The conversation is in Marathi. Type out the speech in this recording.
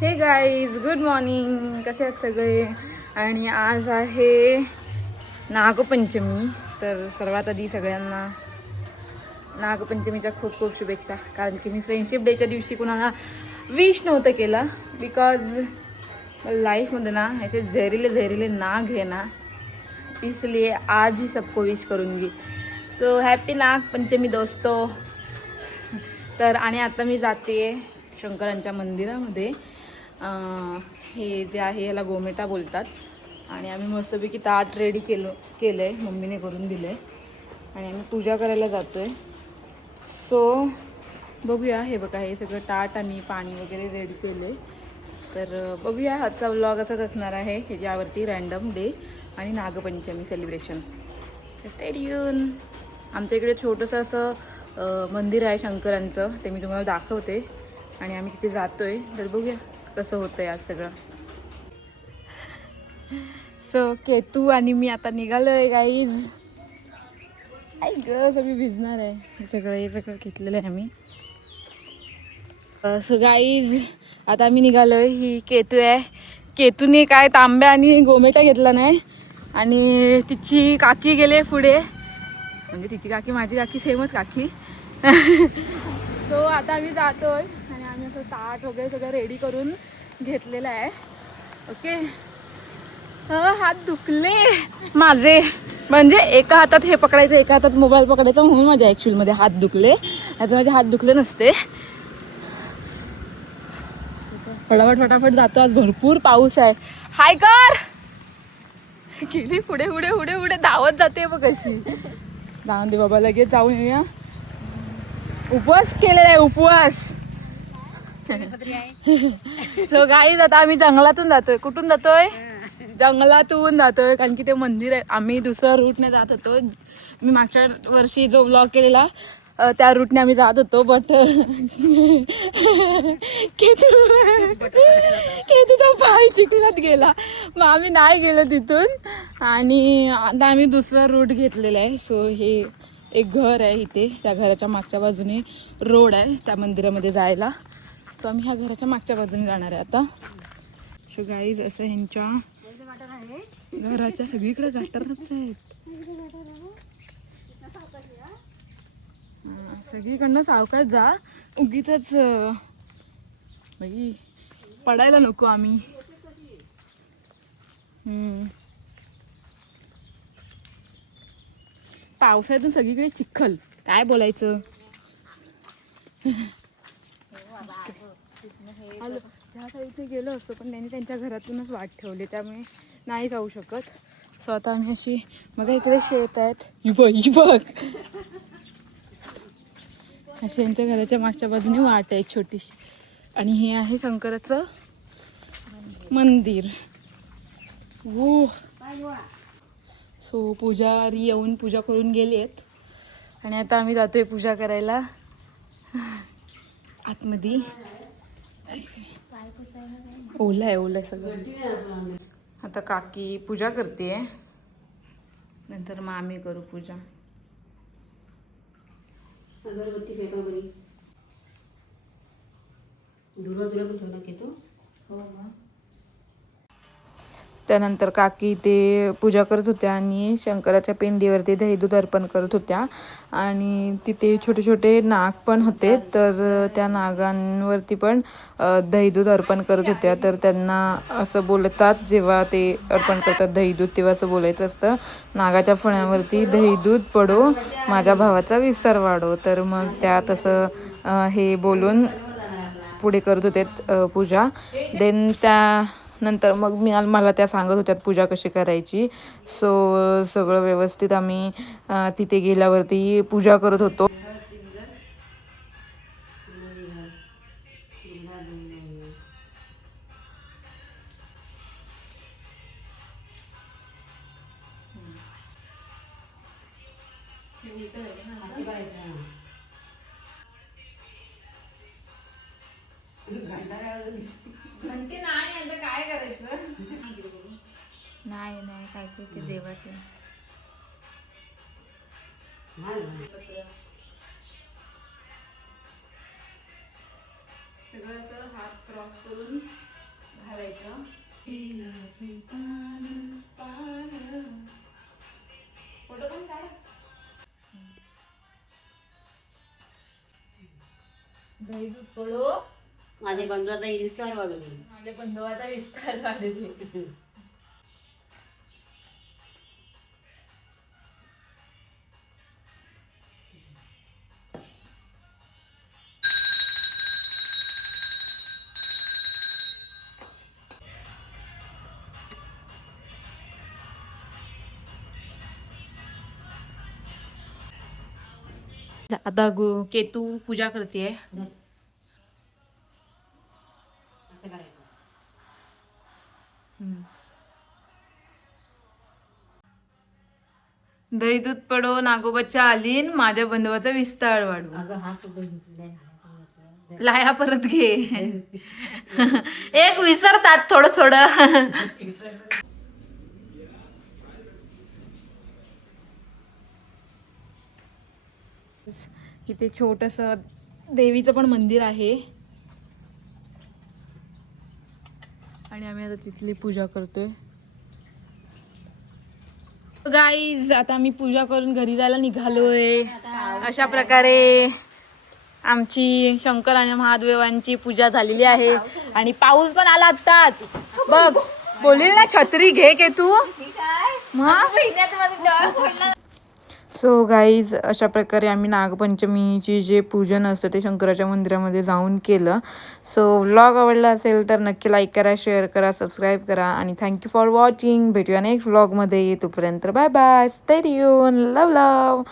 हे गाईज, गुड मॉर्निंग. कसे आहेत सगळे? आणि आज आहे नागपंचमी. तर सर्वात आधी सगळ्यांना नागपंचमीच्या खूप खूप शुभेच्छा. कारण की मी फ्रेंडशिप डेच्या दिवशी कुणाला विश नव्हतं केलं. बिकॉज लाईफमध्ये ना ऐसे जहरीले जहरीले नाग है ना, इसलिए आज ही सबको विश करूँगी. सो हॅपी नागपंचमी दोस्तो. तर आणि आता मी जाते शंकरांच्या मंदिरामध्ये. हे जे आहे याला गोमेटा बोलतात. आणि आम्ही मस्तपैकी ताट रेडी केलं आहे, मम्मीने करून दिलं आहे. आणि आम्ही पूजा करायला जातो आहे. सो बघूया. हे बघा, हे सगळं ताट आणि पाणी वगैरे रेडी केलं आहे. तर बघूया, आजचा व्लॉग असाच असणार आहे, ह्याच्यावरती रँडम डे आणि नागपंचमी सेलिब्रेशन. Stay tune. आमच्या इकडे छोटंसं असं मंदिर आहे शंकरांचं, ते मी तुम्हाला दाखवते. आणि आम्ही तिथे जातो आहे. तर बघूया कसं होतं आहे आज सगळं. सो केतू आणि मी आता निघालो आहे गाईज. आई ग, सगळी भिजणार आहे. हे सगळं घेतलेलं आहे आम्ही. सो गाईज, आता आम्ही निघालो आहे. ही केतू आहे. केतूने काय तांब्या आणि गोमेटा घेतला नाही. आणि तिची काकी गेले पुढे, म्हणजे तिची काकी माझी काकी सेमच काकी. सो आता आम्ही जातोय आणि आम्ही असं ताट वगैरे सगळं रेडी करून घेतलेलं आहे. ओके. हात दुखले माझे, म्हणजे एका हातात हे पकडायचं, एका हातात मोबाईल पकडायचा, म्हणून माझ्या ॲक्च्युअलमध्ये हात दुखले. आता माझे हात दुखले नसते. फटाफट जातो. आज भरपूर पाऊस आहे. हाय कर गेली पुढे पुढे पुढे पुढे धावत जाते बघ कशी. जाऊन दे बाबा, लगेच जाऊन येऊया. उपवास केलेला आहे, उपवास. सो गाईज, आता आम्ही जंगलातून जातोय. कुठून जातोय? जंगलातून जातोय, कारण की ते मंदिर आहे. आम्ही दुसऱ्या रूटने जात होतो. मी मागच्या वर्षी जो व्लॉग केलेला त्या रूटने आम्ही जात होतो. बट केतूचा पाय चिखलात गेला, मग आम्ही नाही गेलो तिथून. आणि आता आम्ही दुसरा रूट घेतलेला आहे. सो हे एक घर आहे इथे, त्या घराच्या मागच्या बाजूने रोड आहे त्या मंदिरामध्ये जायला. सो आम्ही ह्या घराच्या मागच्या बाजूने जाणार आहे आता. सो गाईज, असं ह्यांच्या घराच्या सगळीकडे गटारच आहेत. सगळीकडनं सावकाश जा, उगीच बाई पडायला नको आम्ही. पावसाळ्यातून सगळीकडे चिखल, काय बोलायचं. त्या साईडने गेलो असतो, पण त्यांनी त्यांच्या घरातूनच वाट ठेवली, त्यामुळे नाही जाऊ शकत. सो आता आम्ही अशी, मग इकडे शेत आहेत, ही बघ अशी यांच्या घराच्या मागच्या बाजूने वाट आहे छोटीशी. आणि हे आहे शंकराचं मंदिर. हो. सो पुजारी येऊन पूजा करून गेलेत आणि आता आम्ही जातोय पूजा करायला आतमध्ये. ओलं आहे सगळं. आता काकी पूजा करते, नंतर मग आम्ही करू पूजा. अगरबत्ती फेका बरी. दुर्वा तुला पण ठेवला घेतो. हो मग. त्यानंतर काकी ते पूजा करत होत्या आणि शंकराच्या पिंडीवरती दही दूध अर्पण करत होत्या. आणि तिथे छोटे छोटे नाग पण होते, तर त्या नागांवरती पण दही दूध अर्पण करत होत्या. तर त्यांना असं बोलतात, जेव्हा ते अर्पण करतात दही दूध, तेव्हा असं बोलायचं असतं, नागाच्या फण्यावरती दही दूध पडो, माझ्या भावाचा विस्तार वाढो. तर मग त्या तसं हे बोलून पुढे करत होते पूजा. देन त्यानंतर मग मला त्या सांगत होत्यात पूजा कशी करायची. सो सगळं व्यवस्थित आम्ही तिथे गेल्यावरती पूजा करत होतो. म्हणते नाही, आता काय करायचं. नाही काय ते देवाचे. सगळं असं हात क्रॉस करून घालायचं. फोटो पण काढ. दही दूध पडो माझे बंधू आता इन्स्टावर वाढवली. माझ्या बंधवाचा विस्तार वाढले. आता केतू पूजा करते. असं करायचं. दही दूध पडो नागोबाच्या आलीन माझ्या बंधवाचा विस्तार वाढू. अगं हा सुद्धा नाही झाला. लाया परत घे. एक विसरतात थोडं थोडं. इथे छोटस देवीचं पण मंदिर आहे आणि आम्ही आता तिथली पूजा करतोय. गाईज आता आम्ही पूजा करून घरी जायला निघालोय. अशा प्रकारे आमची शंकर आणि महादेवांची पूजा झालेली आहे आणि पाऊस पण आला आत्ताच बघ. बोलील ना छत्री घे के तू. सो गाईज अशा प्रकारे आम्ही नागपंचमीची जे पूजन असतं ते शंकराच्या मंदिरामध्ये जाऊन केलं. सो व्लॉग आवडला असेल तर नक्की लाईक करा, शेअर करा, सबस्क्राईब करा आणि थँक्यू फॉर वॉचिंग. भेटूया नेक्स्ट व्लॉगमध्ये. तोपर्यंत bye bye. Stay tune. Love लव.